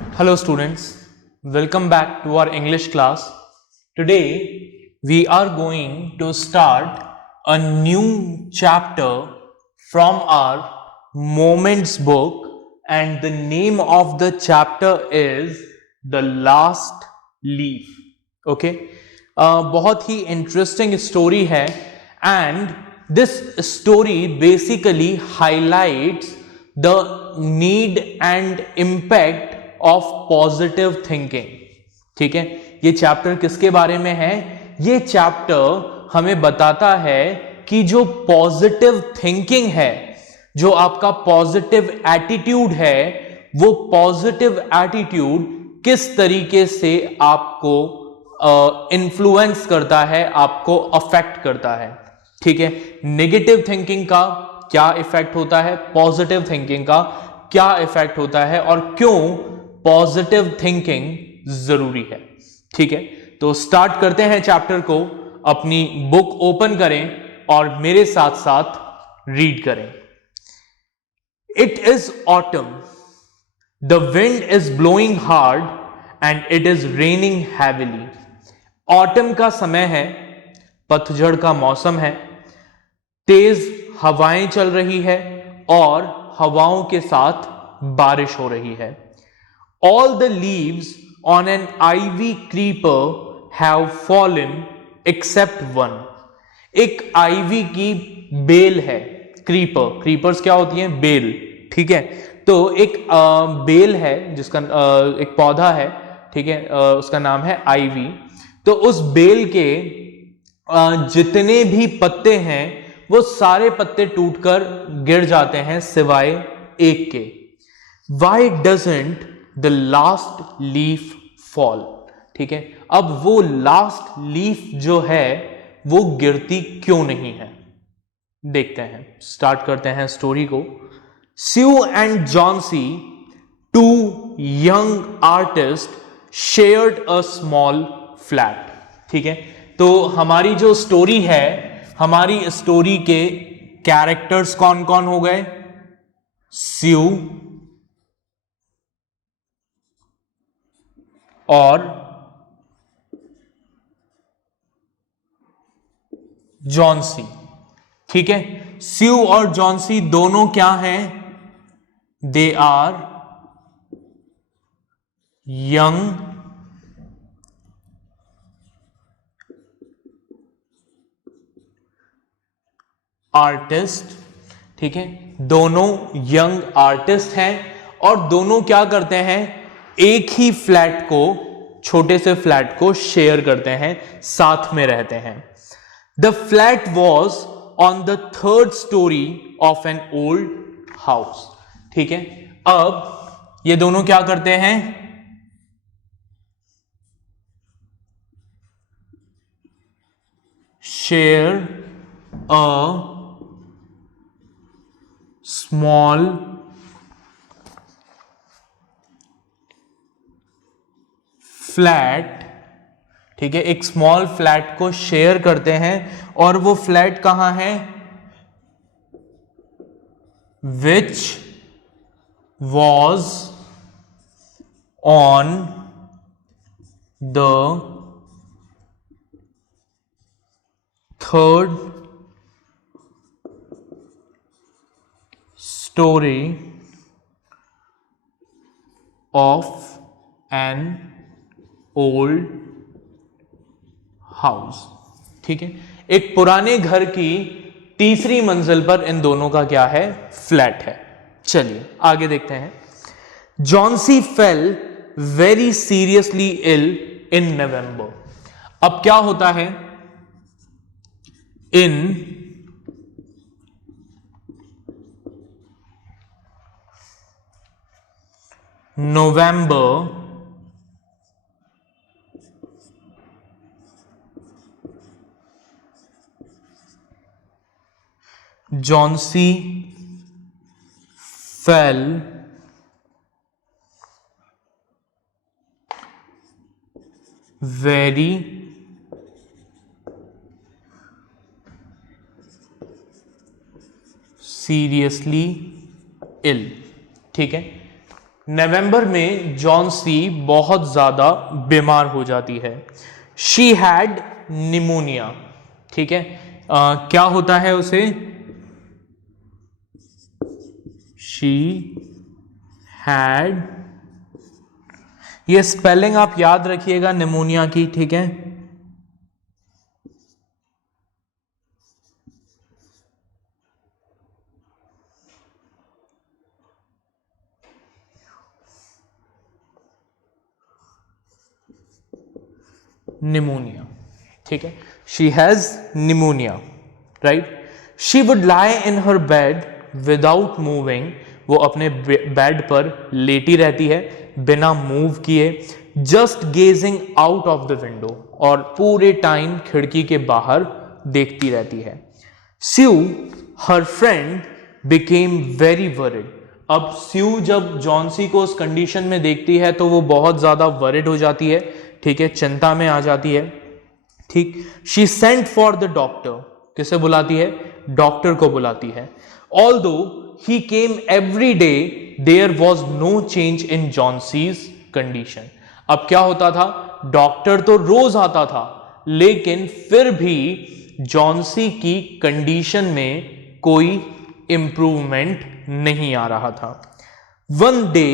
Hello students, welcome back to our English class. Today we are going to start a new chapter from our Moments book, and the name of the chapter is The Last Leaf. Okay, बहुत ही interesting story है and this story basically highlights the need and impact of positive thinking. ठीक है, ये chapter किसके बारे में है? ये चैप्टर हमें बताता है कि जो पॉजिटिव थिंकिंग है, जो आपका पॉजिटिव एटीट्यूड है, वो पॉजिटिव एटीट्यूड किस तरीके से आपको इन्फ्लुएंस करता है, आपको अफेक्ट करता है. ठीक है, नेगेटिव थिंकिंग का क्या इफेक्ट होता है, पॉजिटिव थिंकिंग का क्या इफेक्ट होता है, और क्यों पॉजिटिव थिंकिंग जरूरी है. ठीक है, तो स्टार्ट करते हैं चैप्टर को. अपनी बुक ओपन करें और मेरे साथ साथ रीड करें. It is autumn, the wind is blowing hard and it is raining heavily. Autumn का समय है, पतझड़ का मौसम है, तेज हवाएं चल रही है और हवाओं के साथ बारिश हो रही है. All the leaves on an ivy creeper have fallen except one. एक आईवी की बेल है. क्रीपर्स क्या होती हैं? बेल. ठीक है, तो एक बेल है जिसका एक पौधा है. ठीक है, उसका नाम है आईवी. तो उस बेल के जितने भी पत्ते हैं वो सारे पत्ते टूटकर गिर जाते हैं सिवाय एक के. Why doesn't the last leaf fall? ठीक है, अब वो लास्ट लीफ जो है वो गिरती क्यों नहीं है, देखते हैं. स्टार्ट करते हैं स्टोरी को. Sue and Johnsy, two young artist, shared a small flat. ठीक है, तो हमारी जो स्टोरी है, हमारी स्टोरी के कैरेक्टर्स कौन कौन हो गए? स्यू और जॉन्सी. ठीक है, स्यू और जॉन्सी दोनों क्या हैं? They are young artist. ठीक है, दोनों यंग आर्टिस्ट हैं और दोनों क्या करते हैं? एक ही फ्लैट को, छोटे से फ्लैट को शेयर करते हैं, साथ में रहते हैं. The flat was on the third story of an old house. ठीक है, अब ये दोनों क्या करते हैं? शेयर अ स्मॉल फ्लैट. ठीक है, एक स्मॉल फ्लैट को शेयर करते हैं और वो फ्लैट कहां है? Which was on the third story of an old house. ठीक है, एक पुराने घर की तीसरी मंजिल पर इन दोनों का क्या है? फ्लैट है. चलिए आगे देखते हैं. Johnsy fell very seriously ill in November. अब क्या होता है? In November Johnsy fell very seriously ill. ठीक है, नवंबर में जॉन्सी बहुत ज्यादा बीमार हो जाती है। She had pneumonia. ठीक है, क्या होता है उसे? शी हैड, ये स्पेलिंग आप याद रखिएगा निमोनिया की। ठीक है, निमोनिया। ठीक है, she has pneumonia, right. She would lie in her bed without moving, वो अपने बेड पर लेटी रहती है बिना मूव किए। Just gazing out of the window, और पूरे टाइम खिड़की के बाहर देखती रहती है। Sue her friend became very worried. अब स्यू जब जॉन्सी को उस कंडीशन में देखती है तो वो बहुत ज्यादा वरिड हो जाती है। ठीक है, चिंता में आ जाती है। ठीक, she sent for the doctor, किसे बुलाती है? डॉक्टर को बुलाती है। Although he came every day there was no change in Johnsy's condition. अब क्या होता था, डॉक्टर तो रोज आता था, लेकिन फिर भी जॉन्सी की कंडीशन में कोई इंप्रूवमेंट नहीं आ रहा था। One day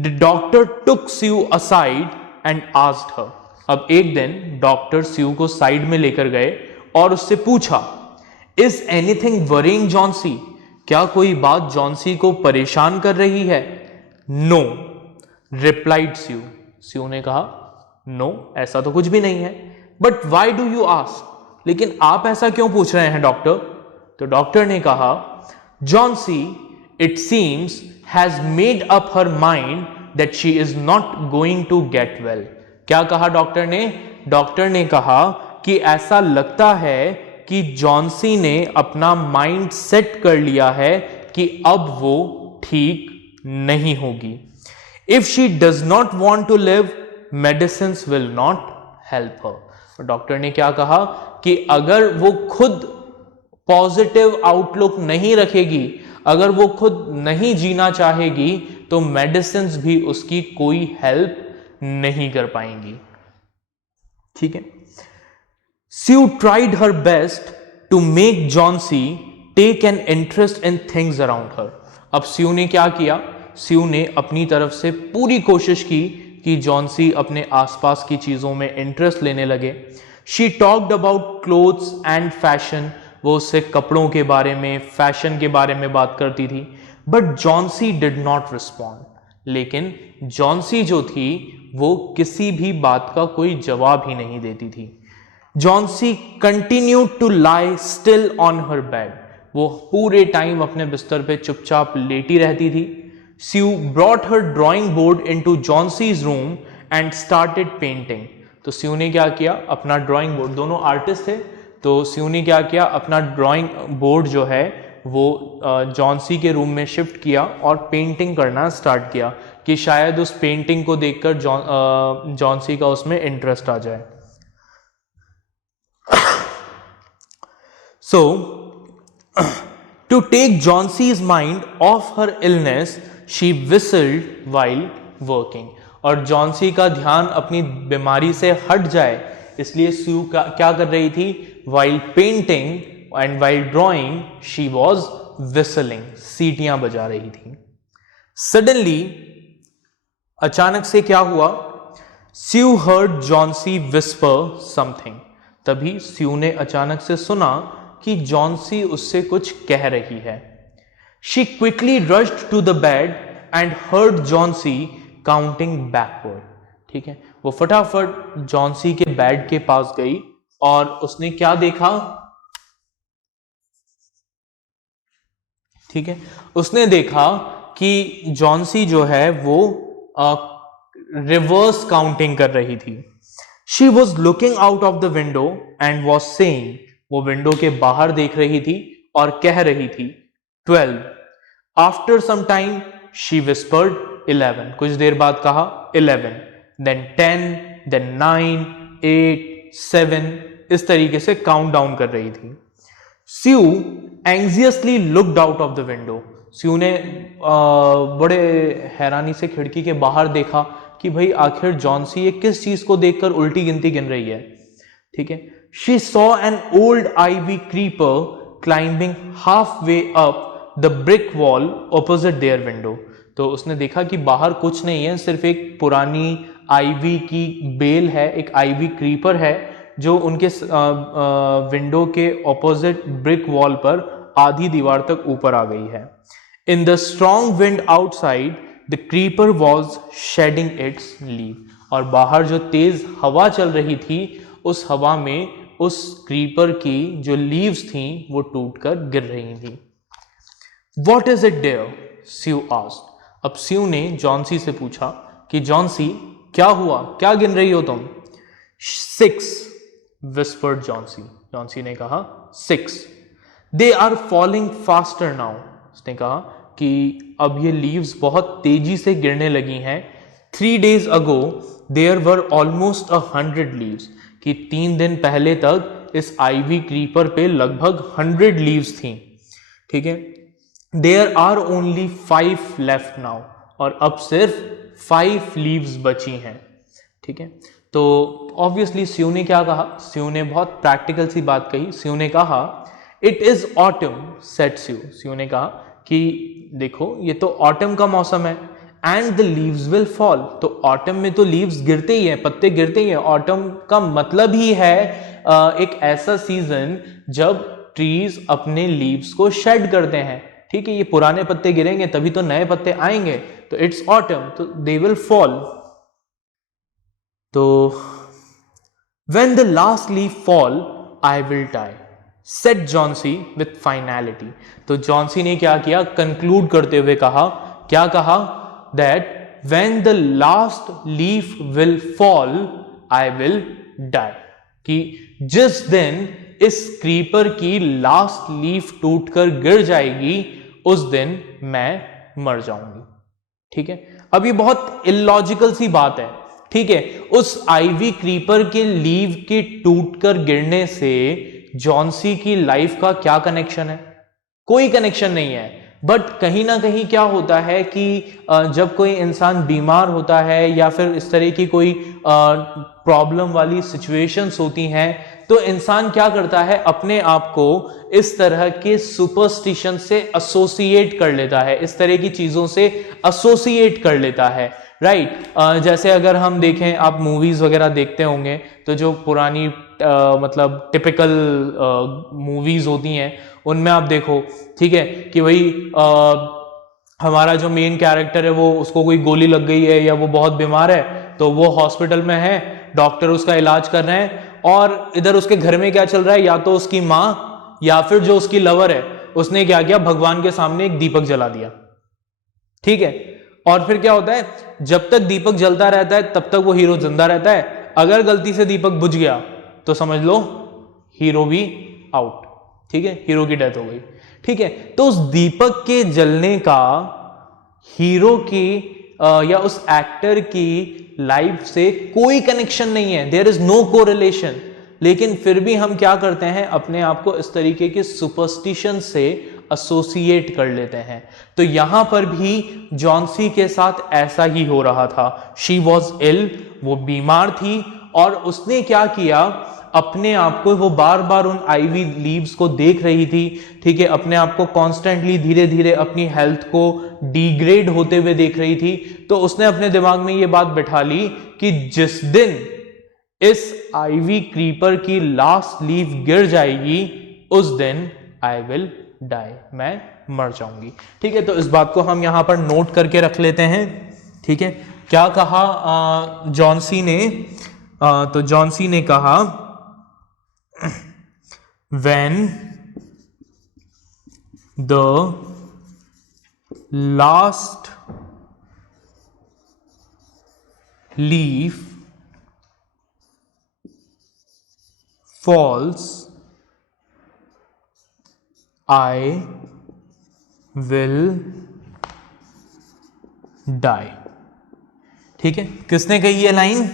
the doctor took Sue aside and asked her. अब एक दिन डॉक्टर स्यू को साइड में लेकर गए और उससे पूछा, इज एनीथिंग वरिंग जॉन्सी? क्या कोई बात जॉन्सी को परेशान कर रही है? नो, रिप्लाइड स्यू। स्यू ने कहा, नो, ऐसा तो कुछ भी नहीं है। But why do you ask? लेकिन आप ऐसा क्यों पूछ रहे हैं डॉक्टर? तो डॉक्टर ने कहा, Johnsy it seems has made up her mind that she is not going to get well. क्या कहा डॉक्टर ने? डॉक्टर ने कहा कि ऐसा लगता है कि जॉन्सी ने अपना माइंड सेट कर लिया है कि अब वो ठीक नहीं होगी। If she does not want to live, medicine will not help her. Doctor ने क्या कहा कि अगर वो खुद पॉजिटिव आउटलुक नहीं रखेगी, अगर वो खुद नहीं जीना चाहेगी, तो मेडिसिन भी उसकी कोई हेल्प नहीं कर पाएंगी। ठीक है, Sue tried her best to make Johnsy take an interest in things around her. अब स्यू ने क्या किया? स्यू ने अपनी तरफ से पूरी कोशिश की कि जॉन्सी अपने आसपास की चीजों में इंटरेस्ट लेने लगे। She talked about clothes and fashion, वो उससे कपड़ों के बारे में, फैशन के बारे में बात करती थी। But Johnsy did not respond, लेकिन जॉन्सी जो थी वो किसी भी बात का कोई जवाब ही नहीं देती थी। Johnsy continued to lie still on her bed, वो पूरे टाइम अपने बिस्तर पे चुपचाप लेटी रहती थी। Sue brought her drawing board into Johnsy's room and started painting. तो स्यू ने क्या किया? अपना ड्राइंग बोर्ड, दोनों आर्टिस्ट थे, तो स्यू ने क्या किया? अपना ड्राइंग बोर्ड जो है वो जॉन्सी के रूम में शिफ्ट किया और पेंटिंग करना स्टार्ट किया कि शायद उस पेंटिंग को देखकर जॉन्सी का उसमें इंटरेस्ट आ जाए। So, to take Jauncey's mind off her illness, she whistled while working. और जॉन्सी का ध्यान अपनी बीमारी से हट जाए, इसलिए स्यू क्या कर रही थी? While painting and while drawing, she was whistling, सीटियां बजा रही थी। Suddenly, अचानक से क्या हुआ? स्यू heard जॉन्सी whisper something. तभी स्यू ने अचानक से सुना कि जॉन्सी उससे कुछ कह रही है। She quickly rushed to the bed and heard Johnsy counting backward. ठीक है, वो फटाफट जॉन्सी के बेड के पास गई और उसने क्या देखा? ठीक है, उसने देखा कि जॉन्सी जो है वो रिवर्स काउंटिंग कर रही थी। She was looking out of the window and was saying, वो विंडो के बाहर देख रही थी और कह रही थी 12। After some time she whispered 11, कुछ देर बाद कहा 11, देन 10, देन 9, 8, 7, इस तरीके से काउंट डाउन कर रही थी। Sue anxiously looked out of the window. Sue ने बड़े हैरानी से खिड़की के बाहर देखा कि भाई आखिर जॉन्सी ये किस चीज को देखकर उल्टी गिनती गिन रही है। ठीक है, she saw an old ivy creeper climbing half way up the brick wall opposite their window. तो उसने देखा कि बाहर कुछ नहीं है, सिर्फ एक पुरानी आईवी की बेल है, एक आईवी क्रीपर है जो उनके विंडो के ऑपोजिट ब्रिक वॉल पर आधी दीवार तक ऊपर आ गई है। In the strong wind outside the creeper was shedding its leave. और बाहर जो तेज हवा चल रही थी, उस हवा में उस क्रीपर की जो लीव्स थी वो टूटकर गिर रही थी। What is it dear? Sue asked. अब स्यू ने जॉन्सी से पूछा कि जॉन्सी क्या हुआ, क्या गिन रही हो तुम? 6 विस्पर्ड जॉन्सी। जॉन्सी ने कहा 6। They are falling faster now. उसने कहा कि अब ये लीव्स बहुत तेजी से गिरने लगी हैं। 3 days ago there were almost 100 leaves. कि 3 दिन पहले तक इस आईवी क्रीपर पे लगभग 100 लीव्स थी। ठीक है, there are only 5 left now. और अब सिर्फ 5 लीव्स बची हैं। ठीक है, तो ऑब्वियसली स्यू ने क्या कहा? स्यू ने बहुत प्रैक्टिकल सी बात कही। स्यू ने कहा it is autumn, said Sue. Sue ने कहा कि देखो ये तो ऑटम का मौसम है, and the leaves will fall. तो ऑटम में तो लीव्स गिरते ही हैं, पत्ते गिरते ही हैं। ऑटम का मतलब ही है एक ऐसा सीजन जब ट्रीज अपने लीव्स को शेड करते हैं। ठीक है, ये पुराने पत्ते गिरेंगे तभी तो नए पत्ते आएंगे। तो इट्स ऑटम, तो दे विल फॉल। तो when the last leaf fall I will die, said Johnsy with finality। तो जॉन्सी ने क्या किया? कंक्लूड करते हुए कहा, क्या कहा? that when the last leaf will fall I will die। कि जिस दिन इस क्रीपर की लास्ट लीफ टूटकर गिर जाएगी उस दिन मैं मर जाऊंगी। ठीक है, अब ये बहुत इलॉजिकल सी बात है। ठीक है, उस आईवी क्रीपर के लीव के टूटकर गिरने से जॉन्सी की लाइफ का क्या कनेक्शन है? कोई कनेक्शन नहीं है। बट कहीं ना कहीं क्या होता है कि जब कोई इंसान बीमार होता है या फिर इस तरह की कोई प्रॉब्लम वाली सिचुएशंस होती हैं, तो इंसान क्या करता है? अपने आप को इस तरह के सुपरस्टिशन से एसोसिएट कर लेता है, इस तरह की चीजों से एसोसिएट कर लेता है। राइट, जैसे अगर हम देखें, आप मूवीज वगैरह देखते होंगे, तो जो पुरानी मतलब टिपिकल मूवीज होती हैं उनमें आप देखो, ठीक है, कि भाई हमारा जो मेन कैरेक्टर है वो, उसको कोई गोली लग गई है या वो बहुत बीमार है, तो वो हॉस्पिटल में है, डॉक्टर उसका इलाज कर रहे हैं, और इधर उसके घर में क्या चल रहा है? या तो उसकी माँ या फिर जो उसकी लवर है उसने क्या किया? भगवान के सामने एक दीपक जला दिया। ठीक है, और फिर क्या होता है? जब तक दीपक जलता रहता है तब तक वो हीरो जिंदा रहता है। अगर गलती से दीपक बुझ गया तो समझ लो हीरो भी आउट। ठीक है, हीरो की डेथ हो गई। ठीक है, तो उस दीपक के जलने का हीरो की या उस एक्टर की लाइफ से कोई कनेक्शन नहीं है। There is no correlation. लेकिन फिर भी हम क्या करते हैं? अपने आप को इस तरीके के सुपरस्टिशन से एसोसिएट कर लेते हैं। तो यहां पर भी जॉन्सी के साथ ऐसा ही हो रहा था। शी वॉज इल, वो बीमार थी, और उसने क्या किया? अपने आप को, वो बार बार उन आईवी लीव्स को देख रही थी। ठीक है, अपने आप को कॉन्स्टेंटली धीरे धीरे अपनी हेल्थ को डिग्रेड होते हुए देख रही थी। तो उसने अपने दिमाग में ये बात बिठा ली कि जिस दिन इस आईवी क्रीपर की लास्ट लीफ गिर जाएगी उस दिन आई विल डाई, मैं मर जाऊंगी। ठीक है, तो इस बात को हम यहां पर नोट करके रख लेते हैं। ठीक है, क्या कहा जॉन्सी ने? तो जॉन्सी ने कहा when the last leaf falls I will die। ठीक है, किसने कही ये लाइन?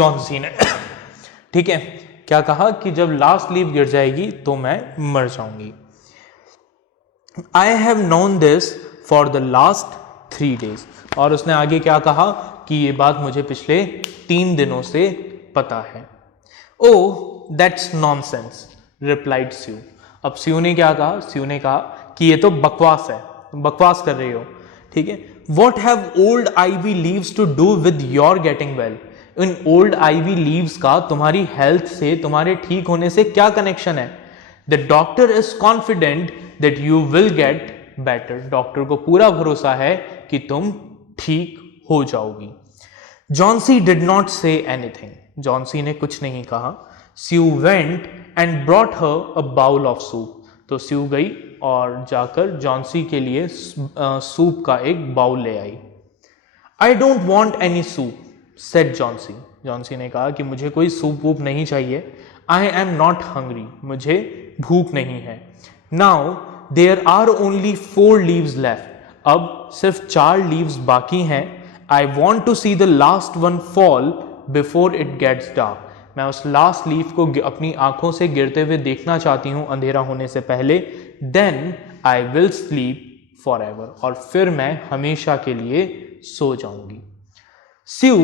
जॉन्सी ने ठीक है, क्या कहा कि जब लास्ट लीफ गिर जाएगी तो मैं मर जाऊंगी। I have known this for the last 3 days, और उसने आगे क्या कहा कि ये बात मुझे पिछले 3 दिनों से पता है। ओ दैट्स नॉनसेंस रिप्लाइड स्यू। अब स्यू ने क्या कहा, स्यू ने कहा कि ये तो बकवास है, तुम बकवास कर रही हो, ठीक है। What have old ivy leaves to do with your getting well, इन ओल्ड आईवी लीव्स का तुम्हारी हेल्थ से, तुम्हारे ठीक होने से क्या कनेक्शन है। The doctor is confident that you will get better, doctor को पूरा भरोसा है कि तुम ठीक हो जाओगी। Johnsy did not say anything, Johnsy ने कुछ नहीं कहा। Sue went and brought her a bowl of soup, तो स्यू गई और जाकर जॉन्सी के लिए सूप का एक बाउल ले आई। I don't want any soup said Johnsy, Johnsy ने कहा कि मुझे कोई सूप वूप नहीं चाहिए। आई एम नॉट हंग्री, मुझे भूख नहीं है। Now there are only 4 leaves left, अब सिर्फ 4 लीव्स बाकी हैं। I want to see the last one fall before it gets dark, मैं उस लास्ट लीफ को अपनी आंखों से गिरते हुए देखना चाहती हूं अंधेरा होने से पहले। Then I will sleep forever, और फिर मैं हमेशा के लिए सो जाऊंगी। Sue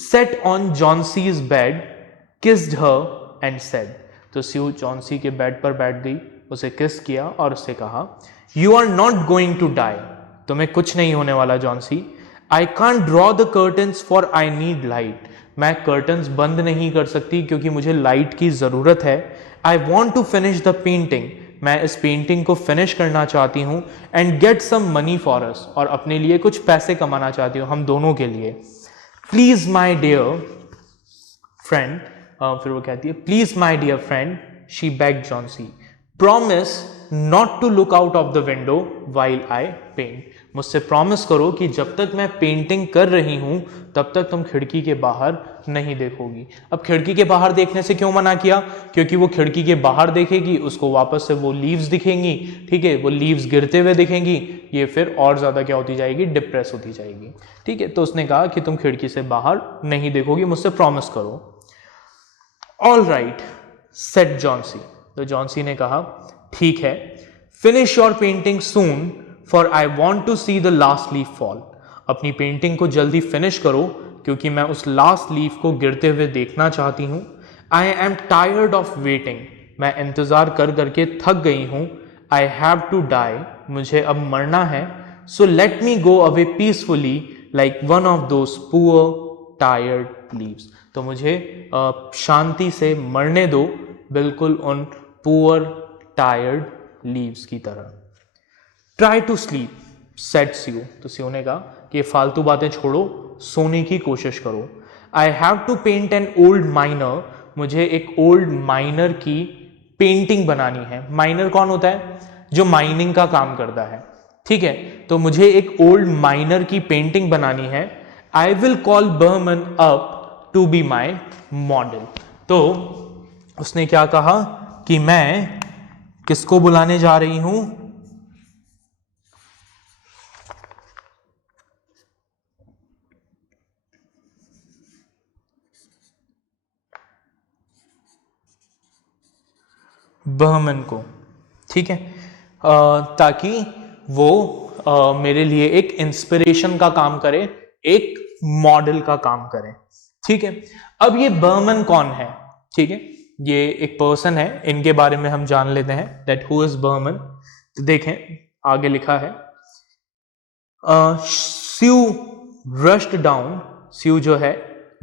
sat on Johnsy's bed, kissed her and said, तो स्यू जॉन्सी के बेड पर बैठ गई, उसे किस किया और उससे कहा, you are not going to die, तुम्हें कुछ नहीं होने वाला Johnsy. I can't draw the curtains for I need light, मैं कर्टन्स बंद नहीं कर सकती क्योंकि मुझे लाइट की जरूरत है। I want to finish the painting, मैं इस पेंटिंग को फिनिश करना चाहती हूँ। And get some money for us, और अपने लिए कुछ पैसे कमाना चाहती हूँ हम दोनों के लिए। प्लीज माई डियर फ्रेंड, फिर वो कहती है, please my dear friend, she beg Johnsy, promise not to look out of the window while I paint, मुझसे प्रॉमिस करो कि जब तक मैं पेंटिंग कर रही हूं तब तक तुम खिड़की के बाहर नहीं देखोगी। अब खिड़की के बाहर देखने से क्यों मना किया, क्योंकि वो खिड़की के बाहर देखेगी, उसको वापस से वो लीव्स दिखेंगी, ठीक है, वो लीव्स गिरते हुए दिखेंगी, ये फिर और ज्यादा क्या होती जाएगी, डिप्रेस होती जाएगी, ठीक है। तो उसने कहा कि तुम खिड़की से बाहर नहीं देखोगी, मुझसे प्रॉमिस करो। ऑल राइट सेड जॉन्सी, तो जॉन्सी ने कहा ठीक है। Finish your painting soon for I want to see the last leaf fall, अपनी पेंटिंग को जल्दी फिनिश करो क्योंकि मैं उस लास्ट लीफ को गिरते हुए देखना चाहती हूं। I am tired of waiting, मैं इंतजार कर करके थक गई हूं। आई हैव टू डाई, मुझे अब मरना है। So let me go away peacefully like one of those poor tired leaves, तो मुझे शांति से मरने दो, बिल्कुल उन पुअर टायर्ड लीव्स की तरह। ट्राई टू स्लीप सेड स्यू, तो स्यू ने कहा कि ये फालतू बातें छोड़ो, सोने की कोशिश करो। I have to paint an old miner, मुझे एक ओल्ड माइनर की पेंटिंग बनानी है। माइनर कौन होता है, जो माइनिंग का काम करता है, ठीक है, तो मुझे एक ओल्ड माइनर की पेंटिंग बनानी है। I will call Behrman up to be my model, तो उसने क्या कहा कि मैं किसको बुलाने जा रही हूं, बर्मन को, ठीक है, ताकि वो मेरे लिए एक इंस्पिरेशन का काम करे, एक मॉडल का काम करे, ठीक है। अब ये बर्मन कौन है, ठीक है, ये एक पर्सन है, इनके बारे में हम जान लेते हैं, दैट हु इज बर्मन। तो देखें आगे लिखा है, स्यू रश्ड डाउन, स्यू जो है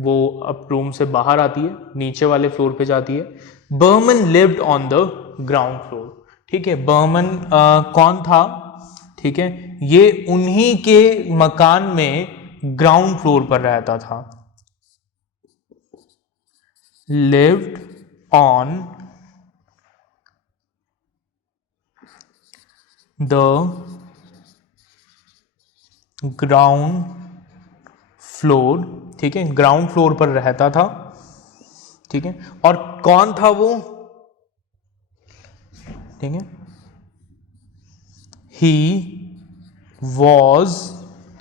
वो अब रूम से बाहर आती है, नीचे वाले फ्लोर पे जाती है। Behrman lived on the ground floor, ठीक है, बर्मन कौन था, ठीक है, ये उन्हीं के मकान में ग्राउंड फ्लोर पर रहता था। Lived on the ground floor, ठीक है, ग्राउंड फ्लोर पर रहता था, ठीक है। और कौन था वो, ठीक है, ही वॉज,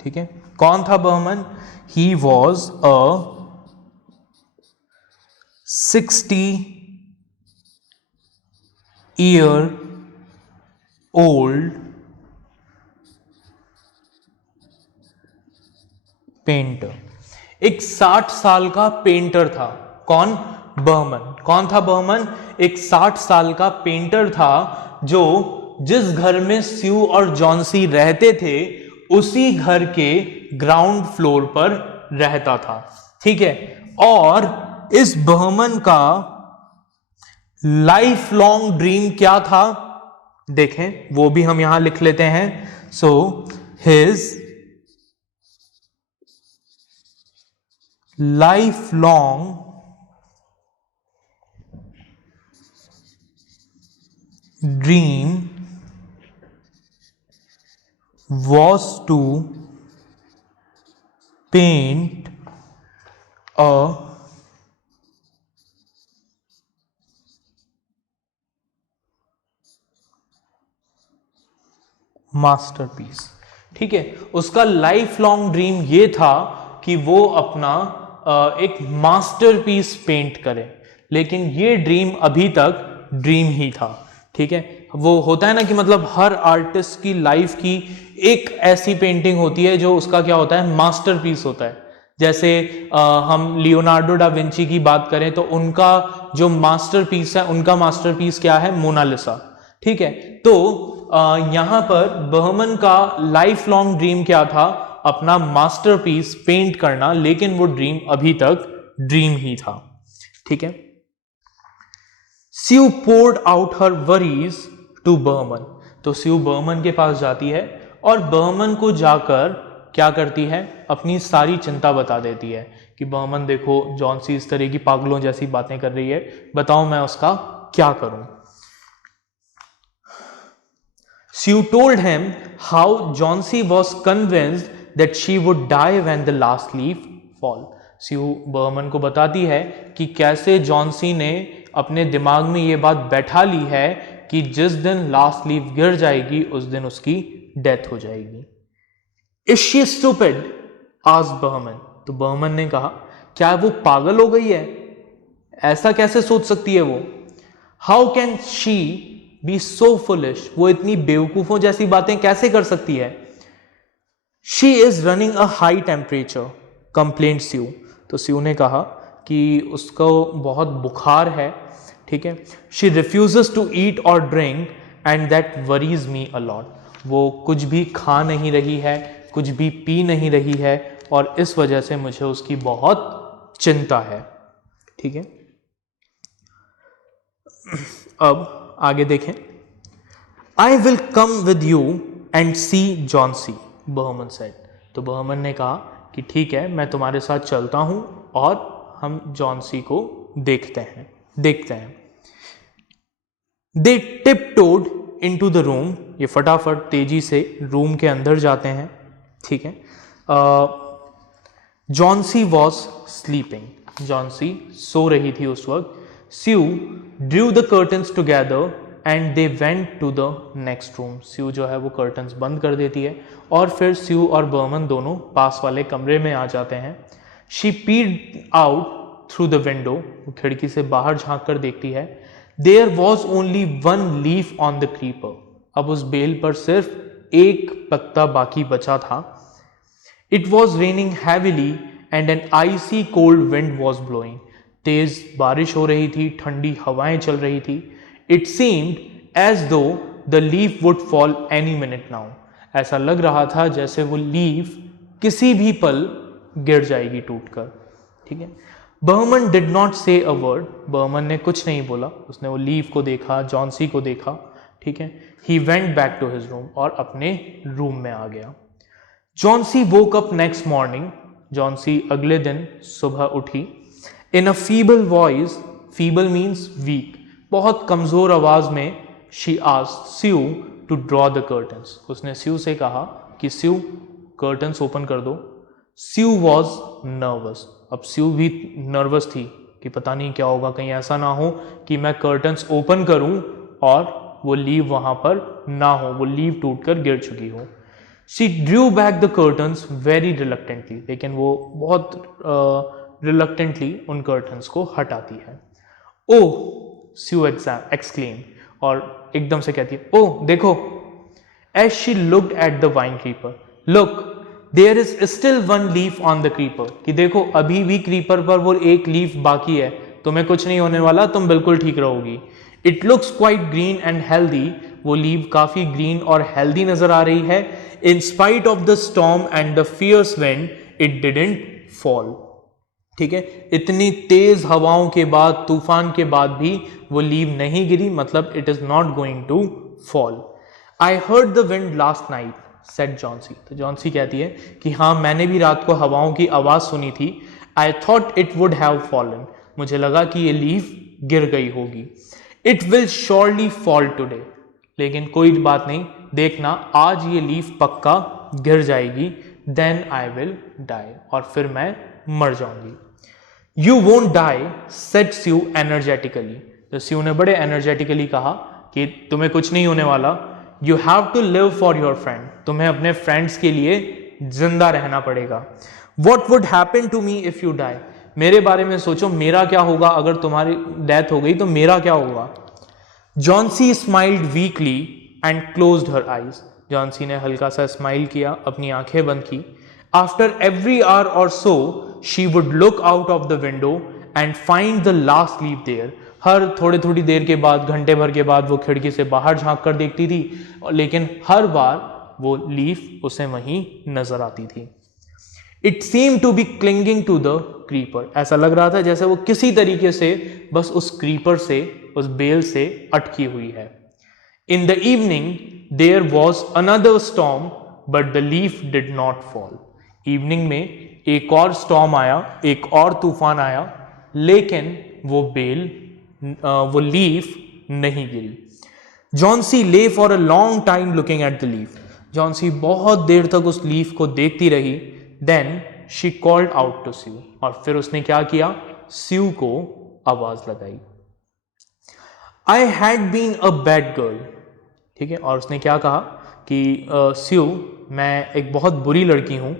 ठीक है, कौन था Behrman, he was a 60-year-old painter. एक 60 साल का पेंटर था। कौन? बर्मन। कौन था बर्मन? एक 60 साल का पेंटर था जो जिस घर में स्यू और जॉन्सी रहते थे उसी घर के ग्राउंड फ्लोर पर रहता था। ठीक है। और इस बर्मन का लाइफ लॉन्ग ड्रीम क्या था? देखें, वो भी हम यहां लिख लेते हैं। So his lifelong dream was to paint a masterpiece. ठीक है, उसका लाइफ लॉन्ग ड्रीम ये था कि वो अपना एक मास्टरपीस पेंट करे, लेकिन ये ड्रीम अभी तक ड्रीम ही था। ठीक है, वो होता है ना कि मतलब हर आर्टिस्ट की लाइफ की एक ऐसी पेंटिंग होती है जो उसका क्या होता है, मास्टरपीस होता है। जैसे हम लियोनार्डो डा विंची की बात करें तो उनका जो मास्टरपीस है, उनका मास्टरपीस क्या है? मोनालिसा। ठीक है, तो यहां पर बर्मन का लाइफ लॉन्ग ड्रीम क्या था? अपना मास्टरपीस पेंट करना, लेकिन वो ड्रीम अभी तक ड्रीम ही था। ठीक है। Sue poured out her worries to Behrman. तो स्यू बर्मन के पास जाती है और बर्मन को जाकर क्या करती है? अपनी सारी चिंता बता देती है कि बर्मन देखो, जॉन्सी इस तरह की पागलों जैसी बातें कर रही है, बताओ मैं उसका क्या करूं। Sue told him how Jauncey was convinced that she would die when the last leaf fall. Sue Burman को बताती है कि कैसे जॉन्सी ने अपने दिमाग में ये बात बैठा ली है कि जिस दिन लास्ट लीफ गिर जाएगी उस दिन उसकी डेथ हो जाएगी। Is she stupid? asked Burman. तो बर्मन ने कहा, क्या वो पागल हो गई है? ऐसा कैसे सोच सकती है वो? How can she be so foolish? वो इतनी बेवकूफों जैसी बातें कैसे कर सकती है? She is running a high temperature, complained Sue. तो Sue ने कहा कि उसको बहुत बुखार है। ठीक है। She refuses to eat or drink and that worries me a lot. वो कुछ भी खा नहीं रही है, कुछ भी पी नहीं रही है और इस वजह से मुझे उसकी बहुत चिंता है। ठीक है। अब आगे देखें। I will come with you and see Jauncey, Burman said. तो बर्मन ने कहा कि ठीक है, मैं तुम्हारे साथ चलता हूं और हम जॉन्सी को देखते हैं। They tiptoed into the room. ये फटाफट तेजी से रूम के अंदर जाते हैं। ठीक है। Johnsy was sleeping. जॉन्सी सो रही थी उस वक्त। Sue drew the curtains together and they went to the next room. Sue जो है वो curtains बंद कर देती है और फिर Sue और बर्मन दोनों पास वाले कमरे में आ जाते हैं। She peeped out through the window. वो खिड़की से बाहर झांक कर देखती है। There was only one leaf on the creeper. अब उस बेल पर सिर्फ एक पत्ता बाकी बचा था। It was raining heavily and an icy cold wind was blowing. तेज बारिश हो रही थी, ठंडी हवाएं चल रही थी। It seemed as though the leaf would fall any minute now. ऐसा लग रहा था जैसे वो लीफ किसी भी पल गिर जाएगी टूटकर। ठीक है। बर्मन डिड नॉट से अ वर्ड। बर्मन ने कुछ नहीं बोला। उसने वो लीफ को देखा, जॉन्सी को देखा। ठीक है। He went back to his room और अपने रूम में आ गया। Johnsy woke up next morning. Johnsy अगले दिन सुबह उठी। In a feeble voice, feeble means weak, बहुत कमजोर आवाज में she asked Sue to draw the curtains. उसने स्यू से कहा कि स्यू कर्टन्स ओपन कर दो। स्यू वॉज नर्वस। अब स्यू भी नर्वस थी कि पता नहीं क्या होगा, कहीं ऐसा ना हो कि मैं कर्टन्स ओपन करूं और वो लीव वहां पर ना हो, वो लीव टूटकर गिर चुकी हो। She Drew back the curtains very reluctantly, लेकिन वो बहुत रिलक्टेंटली उन कर्टन्स को हटाती है। ओह, स्यू एक्सक्लेम, और एकदम से कहती है, ओह देखो। As she looked at the vine creeper, look there is still one leaf on the creeper, कि देखो अभी भी क्रीपर पर वो एक लीफ बाकी है, तुम्हें कुछ नहीं होने वाला, तुम बिल्कुल ठीक रहोगी। It looks quite green and healthy, वो लीव काफी ग्रीन और हेल्दी नजर आ रही है। In spite of the storm and the fierce wind it didn't fall. ठीक है, इतनी तेज हवाओं के बाद, तूफान के बाद भी वो लीव नहीं गिरी, मतलब it is not going to fall. I heard the wind last night, said Johnsy. तो जॉन्सी कहती है कि हाँ, मैंने भी रात को हवाओं की आवाज सुनी थी। I thought it would have fallen, मुझे लगा कि ये लीफ गिर गई होगी। It will surely fall today, लेकिन कोई बात नहीं, देखना आज ये लीफ पक्का गिर जाएगी। देन आई विल डाई, और फिर मैं मर जाऊंगी। You won't die, said Sue energetically. तो स्यू ने बड़े एनर्जेटिकली कहा कि तुम्हें कुछ नहीं होने वाला। You have to live for your friend, तुम्हें अपने फ्रेंड्स के लिए जिंदा रहना पड़ेगा। What would happen to me if you die, मेरे बारे में सोचो, मेरा क्या होगा अगर तुम्हारी डेथ हो गई, तो मेरा क्या होगा। Johnsy smiled weekly and closed her eyes, Johnsy ने हल्का सा स्माइल किया, अपनी आंखें बंद की। आफ्टर एवरी आवर और so she would look out of the window and find the last leaf there, हर थोड़ी देर के बाद, घंटे भर के बाद वो खिड़की से बाहर झांक कर देखती थी, लेकिन हर बार वो लीफ उसे वहीं नजर आती थी। It seem to be clinging to the creeper, ऐसा लग रहा था जैसे वो किसी तरीके से बस उस क्रीपर से, उस बेल से अटकी हुई है। In the evening there was another storm but the leaf did not fall, evening में एक और स्टॉर्म आया, एक और तूफान आया, लेकिन वो बेल, वो लीफ नहीं गिरी। Johnsy lay for a long time looking at the leaf, Johnsy बहुत देर तक उस लीफ को देखती रही। Then she called out to Sue, और फिर उसने क्या किया, स्यू को आवाज लगाई। I had been a bad girl, ठीक है, और उसने क्या कहा कि स्यू, मैं एक बहुत बुरी लड़की हूं।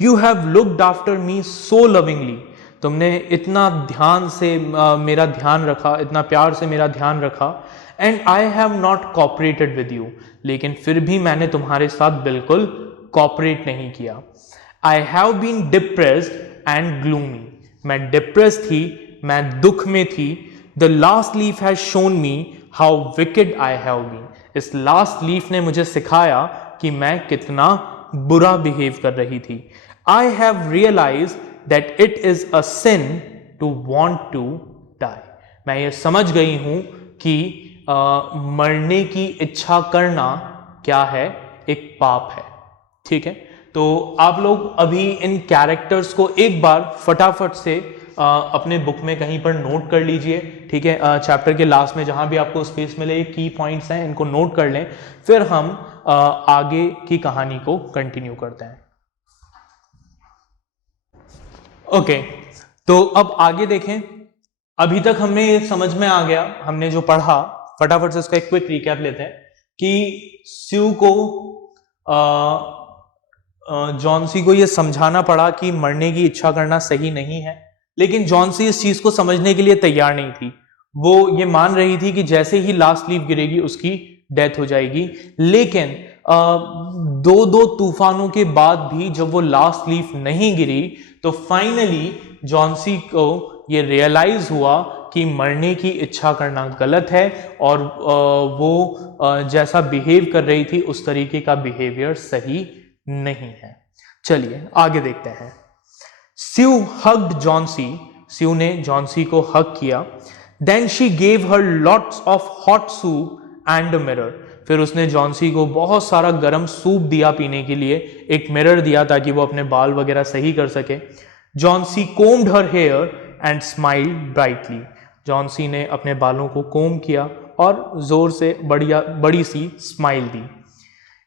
You have looked after me so lovingly, तुमने इतना ध्यान से मेरा ध्यान रखा, इतना प्यार से मेरा ध्यान रखा। And I have not cooperated with you, लेकिन फिर भी मैंने तुम्हारे साथ बिल्कुल कॉपरेट नहीं किया। I have been depressed and gloomy, मैं डिप्रेस थी, मैं दुख में थी। The last leaf has shown me how wicked I have been, इस लास्ट लीफ ने मुझे सिखाया कि मैं कितना बुरा बिहेव कर रही थी। I have realize that it is a sin to want to die, मैं ये समझ गई हूं कि मरने की इच्छा करना क्या है, एक पाप है। ठीक है, तो आप लोग अभी इन कैरेक्टर्स को एक बार फटाफट से अपने बुक में कहीं पर नोट कर लीजिए। ठीक है, चैप्टर के लास्ट में जहां भी आपको स्पेस मिले, की पॉइंट्स हैं, इनको नोट कर लें, फिर हम आगे की कहानी को कंटिन्यू करते हैं। ओके, तो अब आगे देखें। अभी तक हमें ये समझ में आ गया, हमने जो पढ़ा, फटाफट से इसका एक क्विक रिकैप लेते हैं कि स्यू को जॉन्सी को ये समझाना पड़ा कि मरने की इच्छा करना सही नहीं है, लेकिन जॉन्सी इस चीज को समझने के लिए तैयार नहीं थी। वो ये मान रही थी कि जैसे ही लास्ट लीफ गिरेगी उसकी डेथ हो जाएगी। लेकिन दो तूफानों के बाद भी जब वो लास्ट लीफ नहीं गिरी, तो फाइनली जॉन्सी को ये रियलाइज हुआ कि मरने की इच्छा करना गलत है, और वो जैसा बिहेव कर रही थी उस तरीके का बिहेवियर सही नहीं है। चलिए आगे देखते हैं। स्यू हग्ड जॉन्सी, स्यू ने जॉन्सी को हग किया। Then she gave her lots of hot soup and a mirror, फिर उसने जॉन्सी को बहुत सारा गर्म सूप दिया पीने के लिए, एक मिरर दिया ताकि वो अपने बाल वगैरह सही कर सके। Johnsy combed her hair and smiled brightly, Johnsy ने अपने बालों को कोम किया और जोर से बड़ी सी स्माइल दी।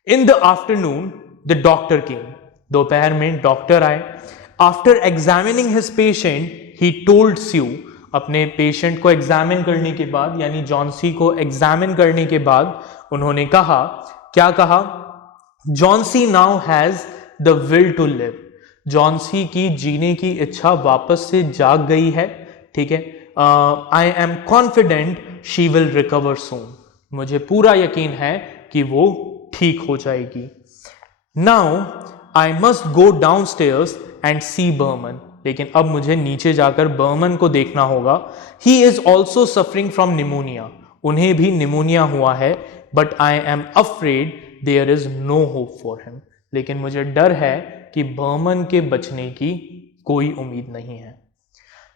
In the afternoon the doctor came, दोपहर में डॉक्टर आए। After examining his patient he told Sue, अपने पेशेंट को एग्जामिन करने के बाद, यानी जॉन्सी को एग्जामिन करने के बाद उन्होंने कहा, क्या कहा, Johnsy now has the will to live, Johnsy की जीने की इच्छा वापस से जाग गई है, ठीक है। I am confident she will recover soon, मुझे पूरा यकीन है कि वो ठीक हो जाएगी। Now I must go downstairs and see Behrman, लेकिन अब मुझे नीचे जाकर बर्मन को देखना होगा। He is also suffering from pneumonia, उन्हें भी निमोनिया हुआ है। But I am afraid there is no hope for him, लेकिन मुझे डर है कि बर्मन के बचने की कोई उम्मीद नहीं है।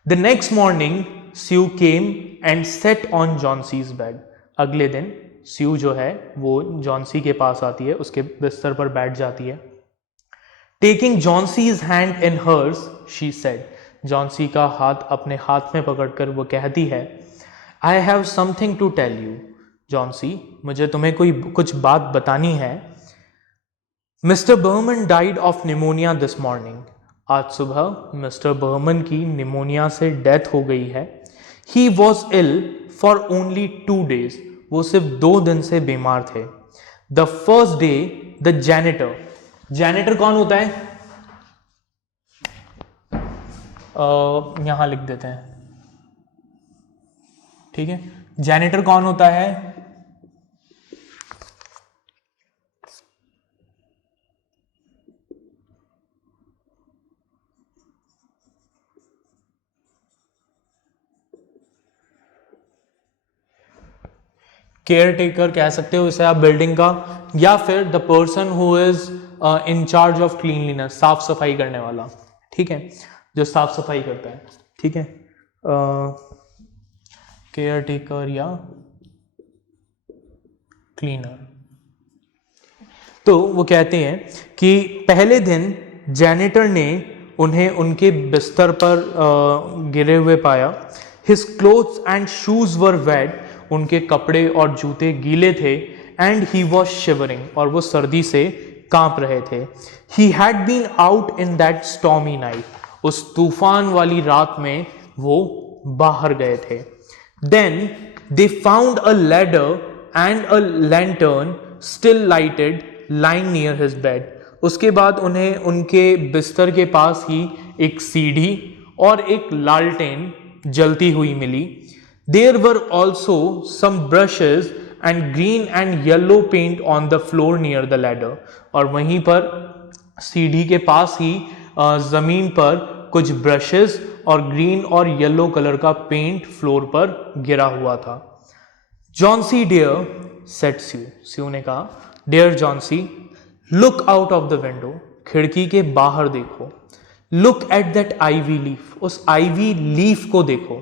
The next morning Sue came and set on Johnsy's bed, अगले दिन स्यू जो है वो जॉन्सी के पास आती है, उसके बिस्तर पर बैठ जाती है। Taking Johnsy's hand in hers she said, Johnsy का हाथ अपने हाथ में पकड़कर वो कहती है, I have something to tell you Johnsy, मुझे तुम्हें कुछ बात बतानी है। Mister Behrman died of pneumonia this morning, आज सुबह मिस्टर बर्मन की निमोनिया से डेथ हो गई है। He was ill for only 2 days, वो सिर्फ 2 दिन से बीमार थे। The first day the janitor, janitor कौन होता है? यहां लिख देते हैं, ठीक है। जैनिटर कौन होता है? केयर टेकर कह सकते हो इसे आप बिल्डिंग का, या फिर the person who is in charge of cleanliness, साफ सफाई करने वाला, ठीक है, जो साफ सफाई करता है, ठीक है। केयर टेकर या क्लीनर। तो वो कहते हैं कि पहले दिन जैनिटर ने उन्हें उनके बिस्तर पर गिरे हुए पाया। His clothes and shoes were wait, उनके कपड़े और जूते गीले थे। एंड ही वॉज शिवरिंग, और वो सर्दी से कांप रहे थे। He had been out in that stormy night, उस तूफान वाली रात में वो बाहर गए थे। Then they found a ladder and a lantern still lighted lying near his bed, उसके बाद उन्हें उनके बिस्तर के पास ही एक सीढ़ी और एक लालटेन जलती हुई मिली। There were also some brushes and green and yellow paint on the floor near the ladder, और वहीं पर सीढ़ी के पास ही जमीन पर कुछ ब्रशेस और ग्रीन और येलो कलर का पेंट फ्लोर पर गिरा हुआ था। Johnsy dear said Sue, Sue ने कहा, dear Johnsy look out of the window, खिड़की के बाहर देखो। Look at that ivy leaf, उस आईवी लीफ को देखो।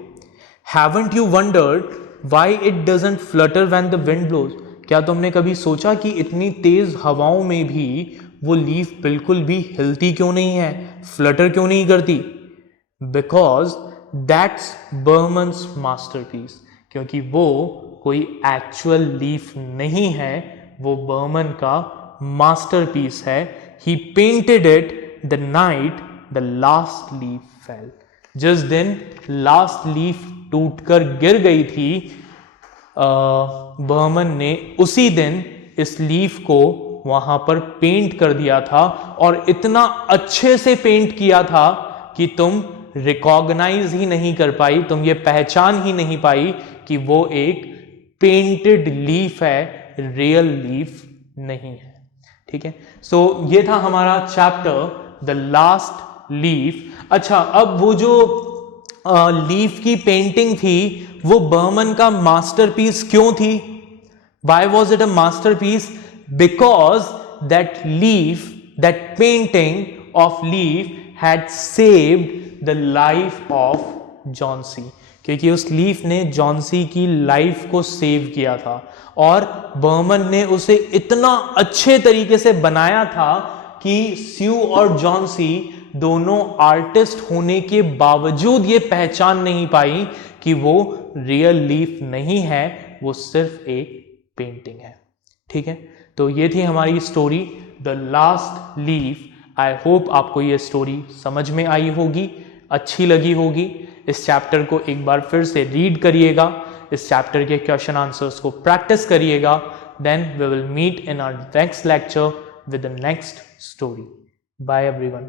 Haven't you wondered why it doesn't flutter when the wind blows, क्या तुमने कभी सोचा कि इतनी तेज हवाओं में भी वो लीफ बिल्कुल भी हिलती क्यों नहीं है, फ्लटर क्यों नहीं करती? बिकॉज दैट्स बर्मन्स मास्टरपीस, क्योंकि वो कोई एक्चुअल लीफ नहीं है, वो बर्मन का मास्टरपीस है। He painted it the night the last leaf fell, जिस दिन लास्ट लीफ टूटकर गिर गई थी, बर्मन ने उसी दिन इस लीफ को वहां पर पेंट कर दिया था, और इतना अच्छे से पेंट किया था कि तुम रिकॉग्नाइज ही नहीं कर पाई, तुम ये पहचान ही नहीं पाई कि वो एक पेंटेड लीफ है, रियल लीफ नहीं है, ठीक है। सो ये था हमारा चैप्टर द लास्ट लीफ। अच्छा, अब वो जो लीफ की पेंटिंग थी वो बर्मन का मास्टरपीस क्यों थी? Why was it a masterpiece? Because that leaf, that painting of leaf had saved the life of Johnsy, क्योंकि उस लीफ ने जॉन्सी की लाइफ को सेव किया था, और बर्मन ने उसे इतना अच्छे तरीके से बनाया था कि स्यू और जॉन्सी दोनों आर्टिस्ट होने के बावजूद ये पहचान नहीं पाई कि वो रियल लीफ नहीं है, वो सिर्फ एक पेंटिंग है, ठीक है। तो ये थी हमारी story the last leaf. I hope आपको ये स्टोरी समझ में आई होगी, अच्छी लगी होगी। इस चैप्टर को एक बार फिर से रीड करिएगा, इस चैप्टर के क्वेश्चन आंसर्स को प्रैक्टिस करिएगा। Then we will meet in our next lecture with the next story. Bye everyone.